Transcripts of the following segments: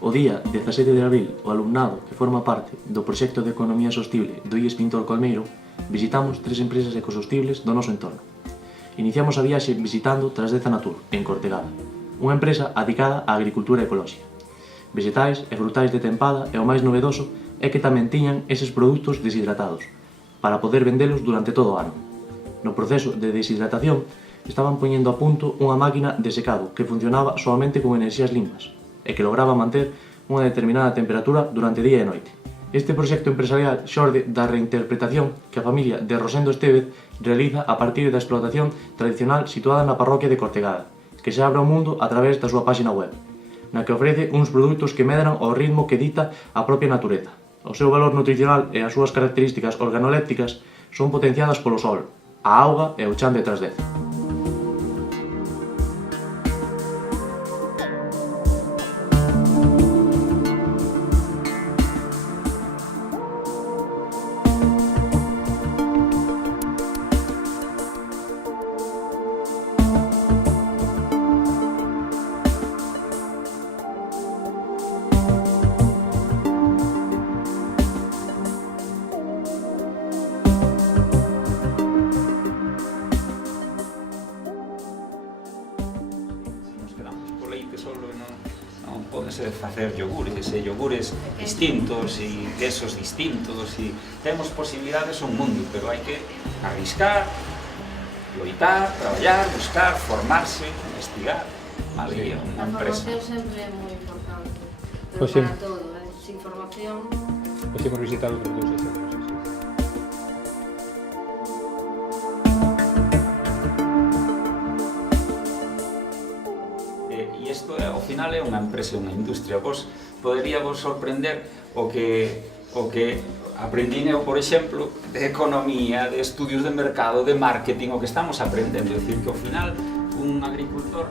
O día 17 de abril, o alumnado que forma parte do proxecto de economía sostible do IES Pintor Colmeiro visitamos 3 empresas ecosostibles do noso entorno. Iniciamos a viaxe visitando Trasdeza Natur, en Cortegada, unha empresa adicada á agricultura ecolóxica. Vegetais e frutais de tempada e o máis novedoso é que tamén tiñan eses produtos deshidratados, para poder vendelos durante todo o ano. No proceso de deshidratación estaban poñendo a punto unha máquina de secado que funcionaba soamente con enerxías limpas e que lograba manter unha determinada temperatura durante día e noite. Este proxecto empresarial xorde da reinterpretación que a familia de Rosendo Estévez realiza a partir da explotación tradicional situada na parroquia de Cortegada, que se abre ao mundo a través da súa páxina web, na que ofrece uns produtos que medran ao ritmo que dita a propia natureza. O seu valor nutricional e as súas características organolépticas son potenciadas polo sol, a auga e o chan de Trasdeza. Pódense facer yogures distintos e quesos distintos e temos posibilidades un mundo, pero hai que arriscar, loitar, traballar, buscar, formarse, investigar. Vale, A formación sempre é moi importante, pero para todo, sin formación... Pois hemos visitado outros dous exemplos. Isto, ao final, é unha empresa, unha industria. Vos poderíavos sorprender o que aprendín eu, por exemplo, de economía, de estudios de mercado, de marketing, o que estamos aprendendo. É dicir, que ao final, un agricultor...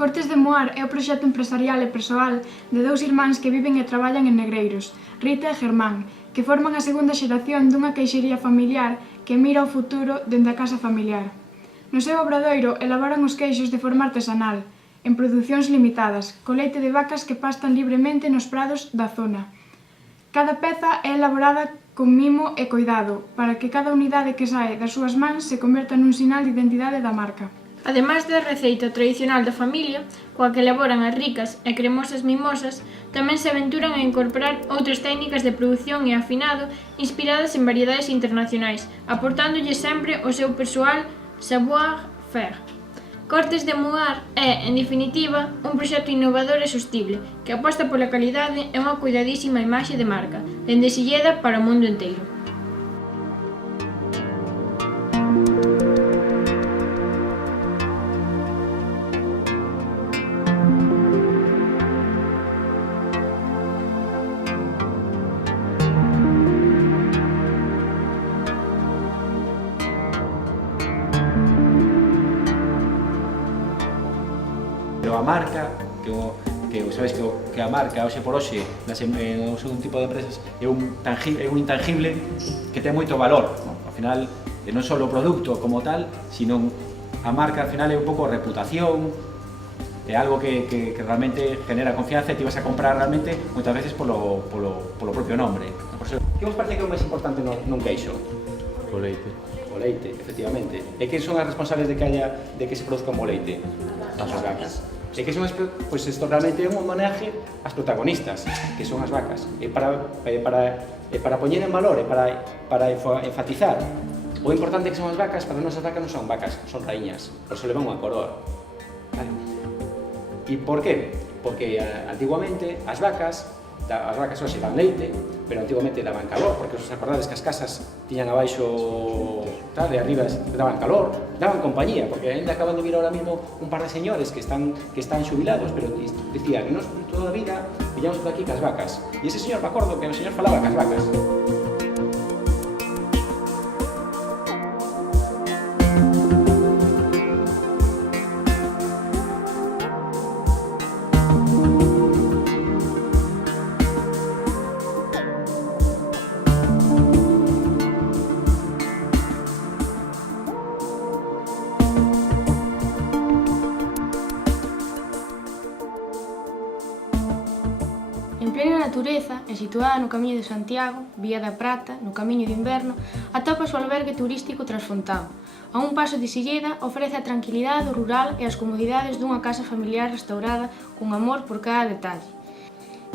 Cortes de Moar é o proxecto empresarial e persoal de dous irmáns que viven e traballan en Negreiros, Rita e Germán, que forman a segunda xeración dunha queixería familiar que mira ao futuro dende a casa familiar. No seu obradoiro elaboran os queixos de forma artesanal, en producións limitadas, co leite de vacas que pastan libremente nos prados da zona. Cada peza é elaborada con mimo e coidado, para que cada unidade que sae das súas mans se converta nun sinal de identidade da marca. Ademais da receita tradicional da familia, coa que elaboran as ricas e cremosas mimosas, tamén se aventuran a incorporar outras técnicas de produción e afinado inspiradas en variedades internacionais, aportándolle sempre o seu persoal savoir-faire. Cortes de Moar é, en definitiva, un proxecto innovador e sostible que aposta pola calidade e unha cuidadísima imaxe de marca, dende Silleda para o mundo enteiro. Pero a marca, sabes que a marca, hoxe por hoxe, no seu tipo de empresas, é un intangible que ten moito valor. Ao final, non só o produto como tal, sino a marca, ao final, é un pouco reputación, é algo que realmente genera confianza e te vas a comprar realmente, moitas veces, polo propio nombre. Que vos parece que é o máis importante nun queixo? O leite. O leite, efectivamente. E que son as responsables de que se produzca un bo leite? As vacas. E que pois isto realmente é un homenaje ás protagonistas, que son as vacas. E para poñer en valor e para enfatizar o importante que son as vacas, para nós as vacas non son vacas, son raíñas, por eso levan unha coroa. E por qué? Porque antiguamente as vacas hoxe dan leite, pero antiguamente daban calor, porque os acordades que as casas tiñan abaixo e arriba daban calor, daban compañía, porque ainda acaban de vir ahora mismo un par de señores que están xubilados, pero dicían que nos toda a vida pillamos por aquí cas vacas. E ese señor, me acordo que o señor falaba cas vacas. En plena natureza, e situada no Camiño de Santiago, Vía da Prata, no Camiño de Inverno, atopas o albergue turístico Trasfontán. A un paso de Silleda ofrece a tranquilidade rural e as comodidades dunha casa familiar restaurada con amor por cada detalle.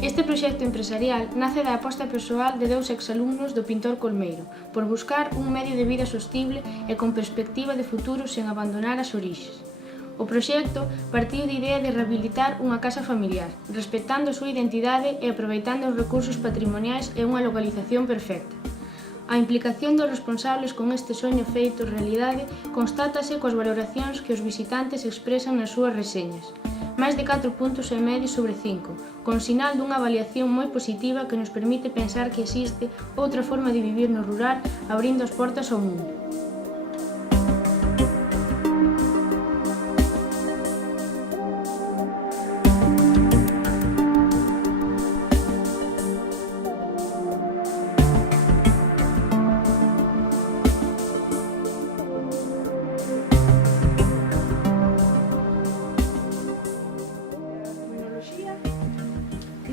Este proxecto empresarial nace da aposta persoal de 2 exalumnos do pintor Colmeiro por buscar un medio de vida sostible e con perspectiva de futuro sen abandonar as orixes. O proxecto partiu de idea de rehabilitar unha casa familiar, respectando a súa identidade e aproveitando os recursos patrimoniais e unha localización perfecta. A implicación dos responsables con este soño feito realidade constátase coas valoracións que os visitantes expresan nas súas reseñas. Máis de 4,5 puntos sobre 5, con sinal dunha avaliación moi positiva que nos permite pensar que existe outra forma de vivir no rural abrindo as portas ao mundo.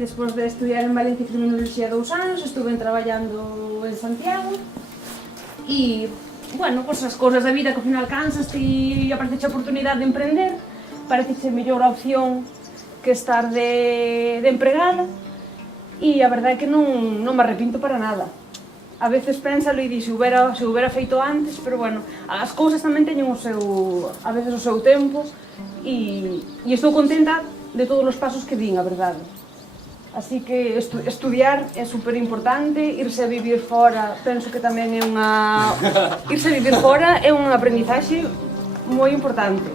Despois de estudiar en Valencia Criminoloxía 2 anos, estuve traballando en Santiago e, bueno, pues as cousas da vida que ao final cansaste e aparece a oportunidade de emprender, parece mellor a opción que estar de empregada e a verdade é que non me arrepinto para nada. A veces pénsalo e di se houbera feito antes, pero bueno, as cousas tamén teñen a veces o seu tempo e estou contenta de todos os pasos que din, a verdade. Así que estudiar é super importante, irse a vivir fora, penso que tamén é irse a vivir fora é unha aprendizaxe moi importante.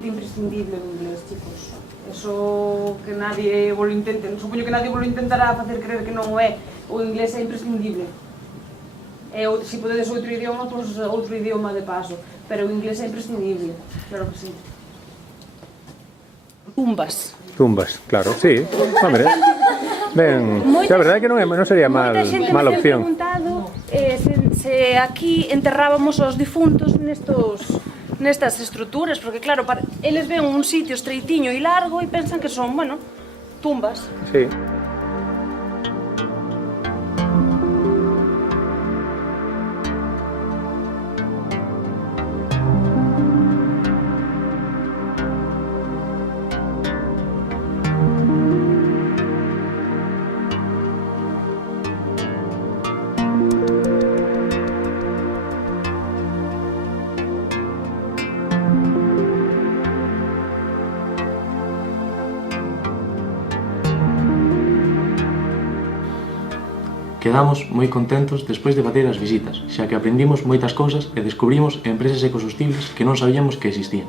Imprescindible o inglés, chicos. Eso que nadie vos lo intente, supoño que nadie vos lo intentará facer creer que non o é. O inglés é imprescindible. Se podedes outro idioma, pois outro idioma de paso. Pero o inglés é imprescindible, claro que sí. Tumbas. Tumbas, claro, sí. Hombre, ben, a verdade é que non sería mala opción. Moita xente me preguntado se aquí enterrábamos os difuntos nestas estruturas, porque claro, eles ven un sitio estreitiño e largo e pensan que son, bueno, tumbas. Sí. Quedamos moi contentos despois de facer as visitas, xa que aprendimos moitas cousas e descubrimos empresas ecosostibles que non sabíamos que existían.